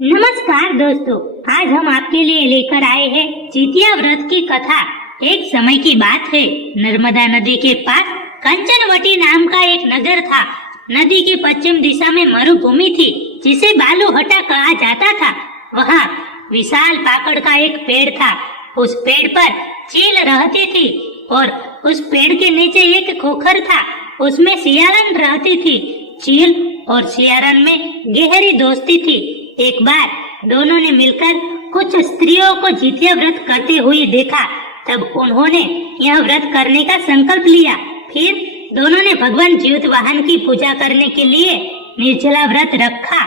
नमस्कार दोस्तों, आज हम आपके लिए लेकर आए हैं जितिया व्रत की कथा। एक समय की बात है, नर्मदा नदी के पास कंचनवटी नाम का एक नगर था। नदी की पश्चिम दिशा में मरुभूमि थी, जिसे बालूहट्टा कहा जाता था। वहाँ विशाल पाकड़ का एक पेड़ था। उस पेड़ पर चील रहती थी और उस पेड़ के नीचे एक खोखर था, उसमें सियारन रहती थी। चील और सियारन में गहरी दोस्ती थी। एक बार दोनों ने मिलकर कुछ स्त्रियों को जितिया व्रत करते हुए देखा। तब उन्होंने यह व्रत करने का संकल्प लिया। फिर दोनों ने भगवान जीतवाहन की पूजा करने के लिए निर्जला व्रत रखा।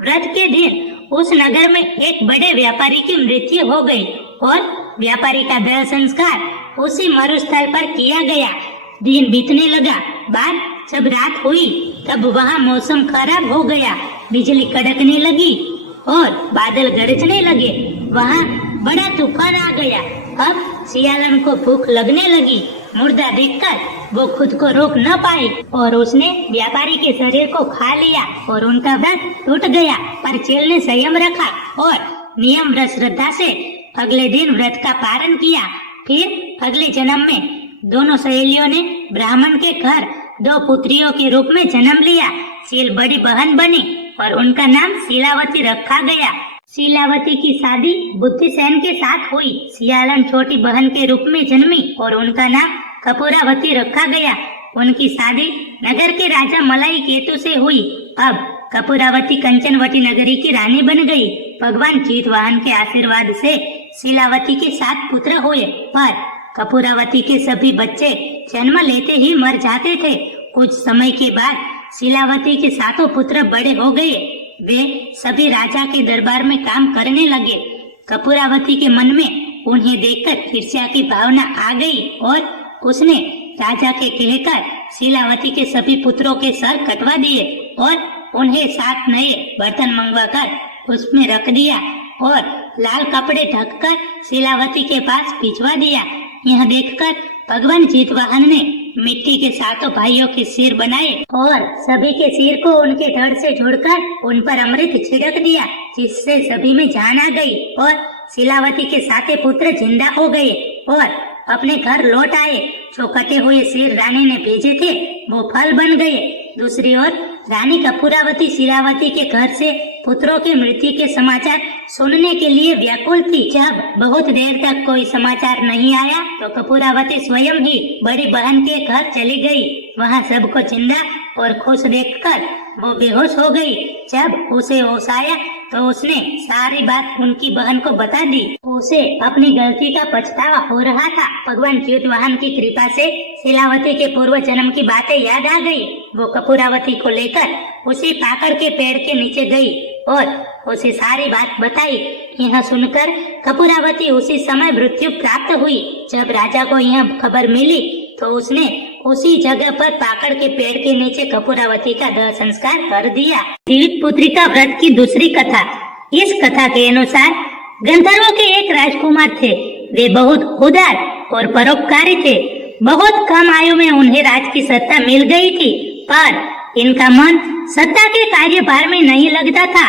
व्रत के दिन उस नगर में एक बड़े व्यापारी की मृत्यु हो गई और व्यापारी का दाह संस्कार उसी मरुस्थल पर किया गया। दिन बीतने लगा। बाद जब रात हुई तब वहाँ मौसम खराब हो गया। बिजली कड़कने लगी और बादल गरजने लगे। वहाँ बड़ा तूफान आ गया। अब सियालन को भूख लगने लगी। मुर्दा देखकर वो खुद को रोक न पाई और उसने व्यापारी के शरीर को खा लिया और उनका व्रत टूट गया। पर चील ने संयम रखा और नियम व श्रद्धा से अगले दिन व्रत का पालन किया। फिर अगले जन्म में दोनों सहेलियों ने ब्राह्मण के घर 2 पुत्रियों के रूप में जन्म लिया। चील बड़ी बहन बनी और उनका नाम शीलावती रखा गया। शीलावती की शादी बुद्धिसेन के साथ हुई। सियालन छोटी बहन के रूप में जन्मी और उनका नाम कपूरावती रखा गया। उनकी शादी नगर के राजा मलाई केतु से हुई। अब कपूरावती कंचनवटी नगरी की रानी बन गई। भगवान जीतवाहन के आशीर्वाद से शीलावती के 7 पुत्र हुए, पर कपूरावती के सभी बच्चे जन्म लेते ही मर जाते थे। कुछ समय के बाद शीलावती के 7 पुत्र बड़े हो गए। वे सभी राजा के दरबार में काम करने लगे। कपूरावती के मन में उन्हें देखकर ईर्ष्या की भावना आ गई और उसने राजा के कहकर शीलावती के सभी पुत्रों के सर कटवा दिए और उन्हें 7 नए बर्तन मंगवाकर उसमें रख दिया और लाल कपड़े ढककर शीलावती के पास भिजवा दिया। यह देखकर भगवान जीतवाहन ने मिट्टी के 7 भाइयों के सिर बनाए और सभी के सिर को उनके धड़ से जोड़कर उन पर अमृत छिड़क दिया, जिससे सभी में जान आ गई और शीलावती के 7 पुत्र जिंदा हो गए और अपने घर लौट आए। जो कटे हुए सिर रानी ने भेजे थे वो फल बन गए। दूसरी ओर रानी कपूरावती शीलावती के घर से पुत्रों की मृत्यु के समाचार सुनने के लिए व्याकुल थी। जब बहुत देर तक कोई समाचार नहीं आया तो कपूरावती स्वयं ही बड़ी बहन के घर चली गई। वहाँ सबको जिंदा और खुश देखकर वो बेहोश हो गई। जब उसे होश आया तो उसने सारी बात उनकी बहन को बता दी। उसे अपनी गलती का पछतावा हो रहा था। भगवान जीतवाहन की कृपा से शीलावती के पूर्व जन्म की बातें याद आ गई। वो कपूरावती को लेकर उसी पाकड़ के पेड़ के नीचे गई और उसे सारी बात बताई। यह सुनकर कपूरावती उसी समय मृत्यु प्राप्त हुई। जब राजा को यह खबर मिली तो उसने उसी जगह पर पाकड़ के पेड़ के नीचे कपूरावती का दाह संस्कार कर दिया। जीवित पुत्री का व्रत की दूसरी कथा। इस कथा के अनुसार गंधर्वों के एक राजकुमार थे। वे बहुत उदार और परोपकारी थे। बहुत कम आयु में उन्हें राज की सत्ता मिल गई थी, पर इनका मन सत्ता के कार्यभार में नहीं लगता था।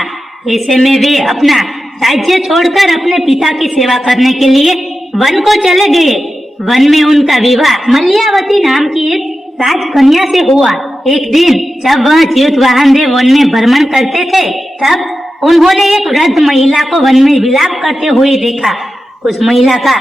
ऐसे में वे अपना राज्य छोड़कर अपने पिता की सेवा करने के लिए वन को चले गए। वन में उनका विवाह मल्यावती नाम की एक राजकन्या से हुआ। एक दिन जब वह जीतवाहन देव वन में भ्रमण करते थे, तब उन्होंने एक वृद्ध महिला को वन में विलाप करते हुए देखा। उस महिला का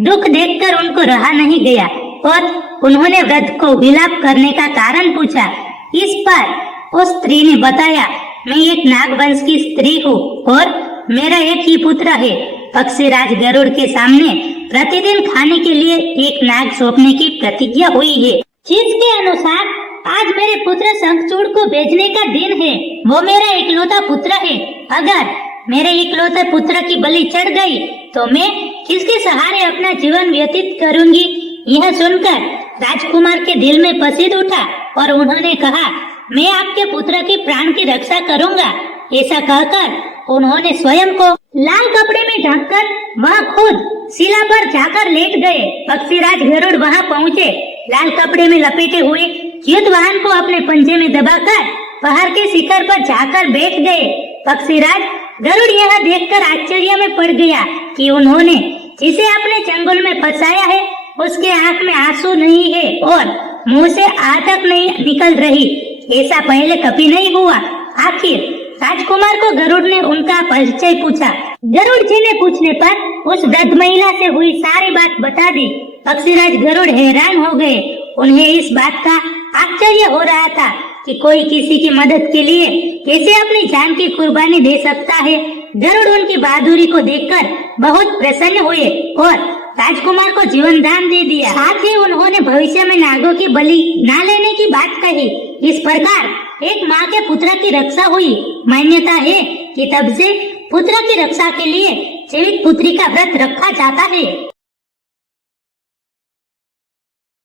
दुख देखकर उनको रहा नहीं गया और उन्होंने वृद्ध को विलाप करने का कारण पूछा। इस पर उस स्त्री ने बताया, मैं एक नागवंश की स्त्री हूँ और मेरा एक ही पुत्र है। पक्षीराज गरुड़ के सामने प्रतिदिन खाने के लिए एक नाग सौंपने की प्रतिज्ञा हुई है, जिसके अनुसार आज मेरे पुत्र शंखचूड़ को भेजने का दिन है। वो मेरा इकलौता पुत्र है। अगर मेरे इकलौते पुत्र की बलि चढ़ गई तो मैं किसके सहारे अपना जीवन व्यतीत करूंगी। यह सुनकर राजकुमार के दिल में पसीद उठा और उन्होंने कहा, मैं आपके पुत्र की प्राण की रक्षा करूंगा। ऐसा कहकर उन्होंने स्वयं को लाल कपड़े में ढककर वह खुद शिला पर जाकर लेट गए। पक्षीराज गरुड़ वहां पहुँचे। लाल कपड़े में लपेटे हुए जीतवाहन को अपने पंजे में दबाकर पहाड़ के शिखर पर जाकर बैठ गए। पक्षीराज गरुड़ यह देखकर आश्चर्य में पड़ गया कि उन्होंने जिसे अपने चंगुल में फंसाया है उसके आंख में आंसू नहीं है और मुंह से आ तक नहीं निकल रही। ऐसा पहले कभी नहीं हुआ। आखिर राजकुमार को गरुड़ ने उनका परिचय पूछा। गरुड़ जी ने पूछने पर उस वृद्ध महिला से हुई सारी बात बता दी। पक्षीराज गरुड़ हैरान हो गए। उन्हें इस बात का आश्चर्य हो रहा था कि कोई किसी की मदद के लिए कैसे अपनी जान की कुर्बानी दे सकता है। गरुड़ उनकी बहादुरी को देखकर बहुत प्रसन्न हुए और राजकुमार को जीवन दान दे दिया। साथ ही उन्होंने भविष्य में नागों की बलि न लेने की बात कही। इस प्रकार एक माँ के पुत्र की रक्षा हुई। मान्यता है कि तब से पुत्र की रक्षा के लिए जीवित पुत्री का व्रत रखा जाता है।